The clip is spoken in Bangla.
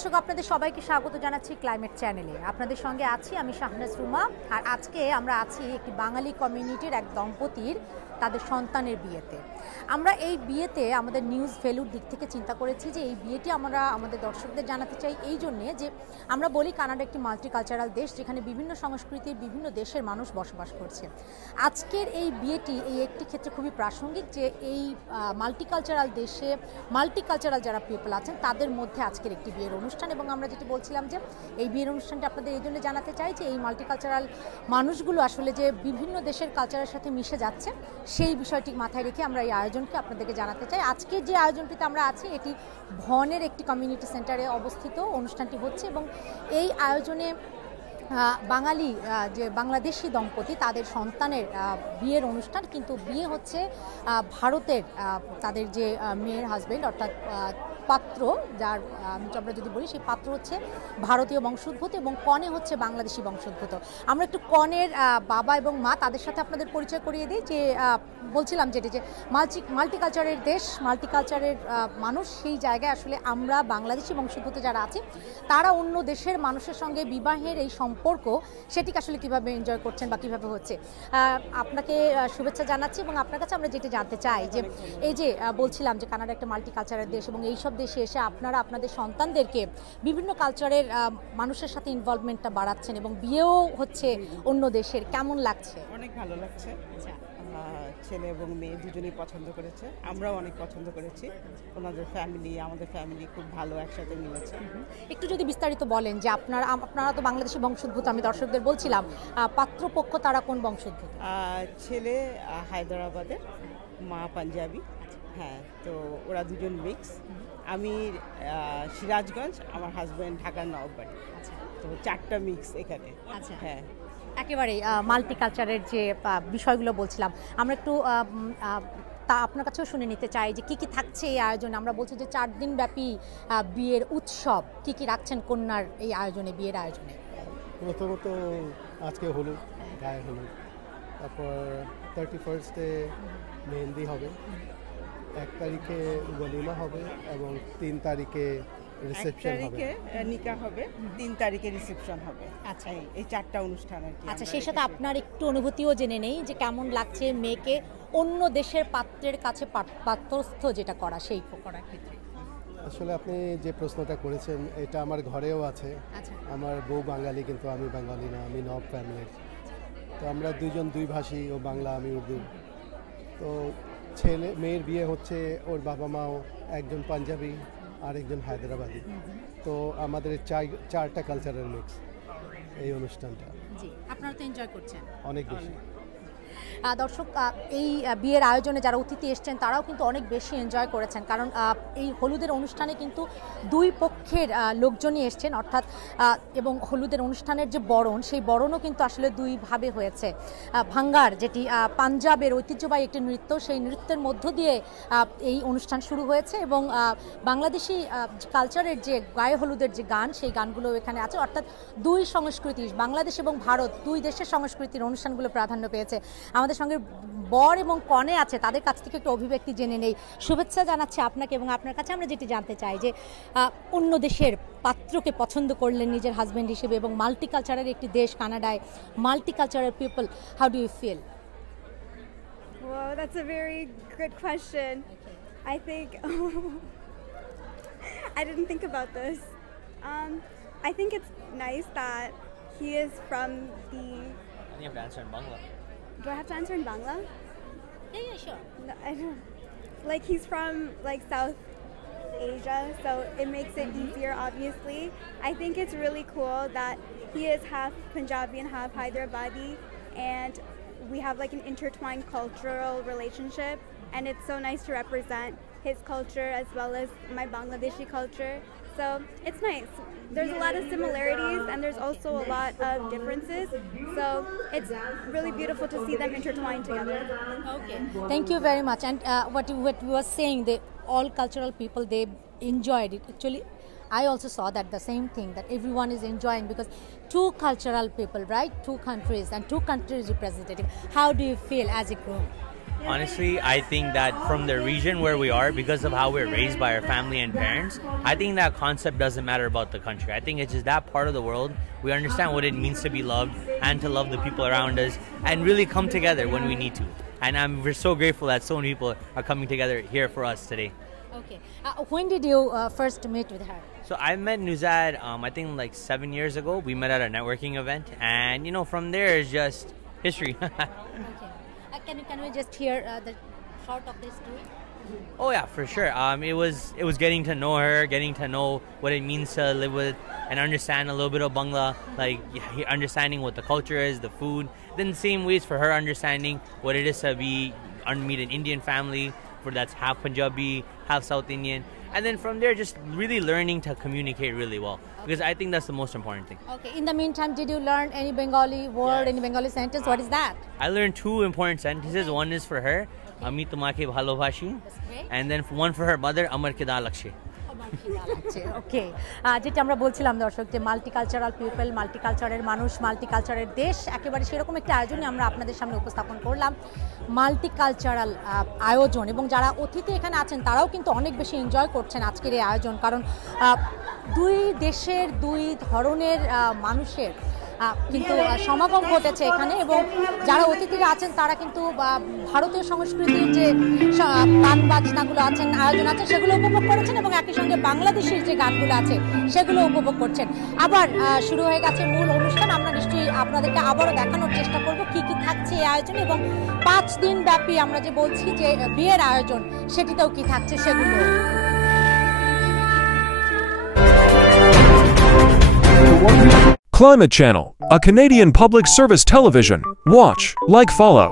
দর্শক আপনাদের সবাইকে স্বাগত জানাচ্ছি ক্লাইমেট চ্যানেলে। আপনাদের সঙ্গে আছি আমি শাহনাজ রুমা। আর আজকে আমরা আছি একটি বাঙালি কমিউনিটির এক দম্পতির তাদের সন্তানের বিয়েতে। আমরা এই বিয়েতে আমাদের নিউজ ভ্যালুর দিক থেকে চিন্তা করেছি যে এই বিয়েটি আমরা আমাদের দর্শকদের জানাতে চাই এই জন্যে যে আমরা বলি কানাডা একটি মাল্টিকালচারাল দেশ, যেখানে বিভিন্ন সংস্কৃতির বিভিন্ন দেশের মানুষ বসবাস করছে। আজকের এই বিয়েটি এই একটি ক্ষেত্রে খুবই প্রাসঙ্গিক যে এই মাল্টিকালচারাল দেশে মাল্টিকালচারাল যারা পিপল আছেন তাদের মধ্যে আজকের একটি বিয়ের অনুষ্ঠান। এবং আমরা যেটি বলছিলাম যে এই বিয়ের অনুষ্ঠানটা আপনাদের এই জন্য জানাতে চাই যে এই মাল্টিকালচারাল মানুষগুলো আসলে যে বিভিন্ন দেশের কালচারের সাথে মিশে যাচ্ছে সেই বিষয়টি মাথায় রেখে আমরা এই আয়োজনকে আপনাদেরকে জানাতে চাই। আজকের যে আয়োজনটিতে আমরা আছি এটি ভনের একটি কমিউনিটি সেন্টারে অবস্থিত অনুষ্ঠানটি হচ্ছে এবং এই আয়োজনে বাঙালি যে বাংলাদেশি দম্পতি তাদের সন্তানের বিয়ের অনুষ্ঠান, কিন্তু বিয়ে হচ্ছে ভারতের তাদের যে মেয়ের হাজব্যান্ড অর্থাৎ পাত্র, যার আমরা যদি বলি সেই পাত্র হচ্ছে ভারতীয় বংশোদ্ভূত এবং কনে হচ্ছে বাংলাদেশি বংশোদ্ভূত। আমরা একটু কনের বাবা এবং মা তাদের সাথে আপনাদের পরিচয় করিয়ে দিই। যে বলছিলাম যেটি যে মাল্টিকালচারের দেশ, মাল্টিকালচারের মানুষ, সেই জায়গায় আসলে আমরা বাংলাদেশি বংশোদ্ভূত যারা আছি তারা অন্য দেশের মানুষের সঙ্গে বিবাহের এই সম্পর্ক সেটিকে আসলে কীভাবে এনজয় করছেন বা কীভাবে হচ্ছে। আপনাকে শুভেচ্ছা জানাচ্ছি এবং আপনার কাছে আমরা যেটি জানতে চাই যে এই যে বলছিলাম যে কানাডা একটা মাল্টিকালচারের দেশ এবং এইসব দেশে এসে আপনারা আপনাদের সন্তানদেরকে বিভিন্ন কালচারের মানুষের সাথে ইনভলভমেন্টটা বাড়াচ্ছেন এবং বিয়েও হচ্ছে অন্য দেশের, কেমন লাগছে? অনেক ভালো লাগছে। ছেলে এবং মেয়ে দুজনেই পছন্দ করেছে, আমরাও অনেক পছন্দ করেছি। ওনাদের ফ্যামিলি আমাদের ফ্যামিলি খুব ভালো একসাথে মিলেছে। একটু যদি বিস্তারিত বলেন যে আপনারা তো বাংলাদেশি বংশোদ্ভূত, আমি দর্শকদের বলছিলাম পাত্রপক্ষ তারা কোন বংশোদ্ভূত? ছেলে হায়দ্রাবাদের, মা পাঞ্জাবি। হ্যাঁ, তো ওরা দুজন মিক্স। আমি সিরাজগঞ্জ, আমার হাজব্যান্ড ঢাকার নবাববাড়ি। তো চারটা মিক্স এখানে। আচ্ছা, হ্যাঁ, একেবারে মাল্টিকালচারের যে বিষয়গুলো বলছিলাম আমরা একটু তা আপনার কাছেও শুনে নিতে চাই যে কী কী থাকছে এই আয়োজনে। আমরা বলছি যে 4 দিন ব্যাপী বিয়ের উৎসব, কী কী রাখছেন কন্যার এই আয়োজনে, বিয়ের আয়োজনে? প্রথমত আজকে হলুদ, গায়ে হলুদ, তারপর 31স্টে মেহেন্দি হবে, 1 তারিখে ওয়ালিমা হবে এবং 3 তারিখে রিসেপশন হবে। 1 তারিখে নিকাহ হবে, 3 তারিখে রিসেপশন হবে। আচ্ছা, এই 4টা অনুষ্ঠান আর কি। আচ্ছা, সেই সাথে আপনার একটু অনুভূতিও জেনে নেই যে কেমন লাগছে মেয়েকে অন্য দেশের পাত্রের কাছে পাত্রস্থ যেটা করা, সেই করার ক্ষেত্রে। আসলে আপনি যে প্রশ্নটা করেছেন এটা আমার ঘরেও আছে। আচ্ছা, আমার বউ বাঙালি কিন্তু আমি বাঙালি না, আমি নব ফ্যামিলির। তো আমরা দুজন দুই ভাষী, ও বাংলা আমি উর্দু। তো মেয়ের বিয়ে হচ্ছে, ওর বাবা মাও একজন পাঞ্জাবি আর একজন হায়দ্রাবাদি। তো আমাদের 4টা কালচারাল মিক্স এই অনুষ্ঠানটা। জি, আপনারা তো এনজয় করছেন অনেক বেশি। দর্শক, এই বিয়ের আয়োজনে যারা অতিথি এসছেন তারাও কিন্তু অনেক বেশি এনজয় করেছেন, কারণ এই হলুদের অনুষ্ঠানে কিন্তু দুই পক্ষের লোকজনই এসছেন অর্থাৎ এবং হলুদের অনুষ্ঠানের যে বরণ, সেই বরণও কিন্তু আসলে দুইভাবে হয়েছে। ভাঙ্গার, যেটি পাঞ্জাবের ঐতিহ্যবাহী একটি নৃত্য, সেই নৃত্যের মধ্য দিয়ে এই অনুষ্ঠান শুরু হয়েছে এবং বাংলাদেশি কালচারের যে গায়ে হলুদের যে গান, সেই গানগুলো এখানে আছে। অর্থাৎ দুই সংস্কৃতি, বাংলাদেশ এবং ভারত, দুই দেশের সংস্কৃতির অনুষ্ঠানগুলো প্রাধান্য পেয়েছে। আমাদের সঙ্গে বর এবং কনে আছে, তাদের কাছ থেকে একটু অভিব্যক্তি জেনে নেই। শুভেচ্ছা জানাচ্ছি আপনাকে এবং আপনার কাছে আমরা যেটি জানতে চাই যে অন্য দেশের পাত্রকে পছন্দ করলেন নিজের হাজব্যান্ড হিসেবে এবং মাল্টিকালচারের একটি দেশ কানাডায়, multicultural people, how do you feel? Well, that's a very good question. I think I didn't think about this. I think it's nice that he is from the... You have to answer in Bangla. Do I have to answer in Bangla? Yeah, sure. No, I don't. Like, he's from like South Asia, so it makes it easier, obviously. I think it's really cool that he is half Punjabi and half Hyderabadi, and we have like an intertwined cultural relationship, and it's so nice to represent his culture as well as my Bangladeshi culture. So it's nice. There's a lot of similarities and there's also a lot of differences. So it's really beautiful to see them intertwined together. Okay. Thank you very much. And what you were saying, all cultural people, they enjoyed it. Actually, I also saw that the same thing, that everyone is enjoying because two cultural people, right? Two countries and two countries representative. How do you feel as a groom? Honestly, I think that from the region where we are, because of how we're raised by our family and parents, I think that concept doesn't matter about the country. I think it's just that part of the world. We understand what it means to be loved and to love the people around us and really come together when we need to. And we're so grateful that so many people are coming together here for us today. Okay. When did you first meet with her? So I met Nuzad, I think like 7 years ago. We met at a networking event, and you know, from there is just history. Okay. Can we just hear the part of this story? Oh yeah, for sure. It was getting to know her, getting to know what it means to live with and understand a little bit of Bangla, like understanding what the culture is, the food. Then the same ways for her understanding what it is to meet an Indian family, for that's half Punjabi, half South Indian. And then from there, just really learning to communicate really well, because I think that's the most important thing. Okay. In the meantime, did you learn any Bengali word, any Bengali sentence? What is that? I learned 2 important sentences. One is for her, Ami tomake bhalobhashi, great. and then one for her mother, Amar ke dal lakshe. ওকে, যেটা আমরা বলছিলাম দর্শক, যে মাল্টিকালচারাল পিপল, মাল্টিকালচারের মানুষ, মাল্টিকালচারের দেশ, একেবারে সেরকম একটা আয়োজনই আমরা আপনাদের সামনে উপস্থাপন করলাম। মাল্টিকালচারাল আয়োজন, এবং যারা অতিথি এখানে আছেন তারাও কিন্তু অনেক বেশি এনজয় করছেন আজকের এই আয়োজন, কারণ 2 দেশের 2 ধরনের মানুষের কিন্তু সমাগম ঘটেছে এখানে, এবং যারা অতিথিরা আছেন তারা কিন্তু ভারতীয় সংস্কৃতির যে গান বাজনাগুলো আছেন, আয়োজন আছে, সেগুলো উপভোগ করেছেন, এবং একই সঙ্গে বাংলাদেশের যে গানগুলো আছে সেগুলো উপভোগ করছেন। আবার শুরু হয়ে গেছে মূল অনুষ্ঠান। আমরা নিশ্চয়ই আপনাদেরকে আবারও দেখানোর চেষ্টা করব কী কী থাকছে এই আয়োজনে, এবং 5 দিন ব্যাপী আমরা যে বলছি যে বিয়ের আয়োজন, সেটিতেও কী থাকছে সেগুলো। Climate Channel, a Canadian public service television. Watch, like, follow.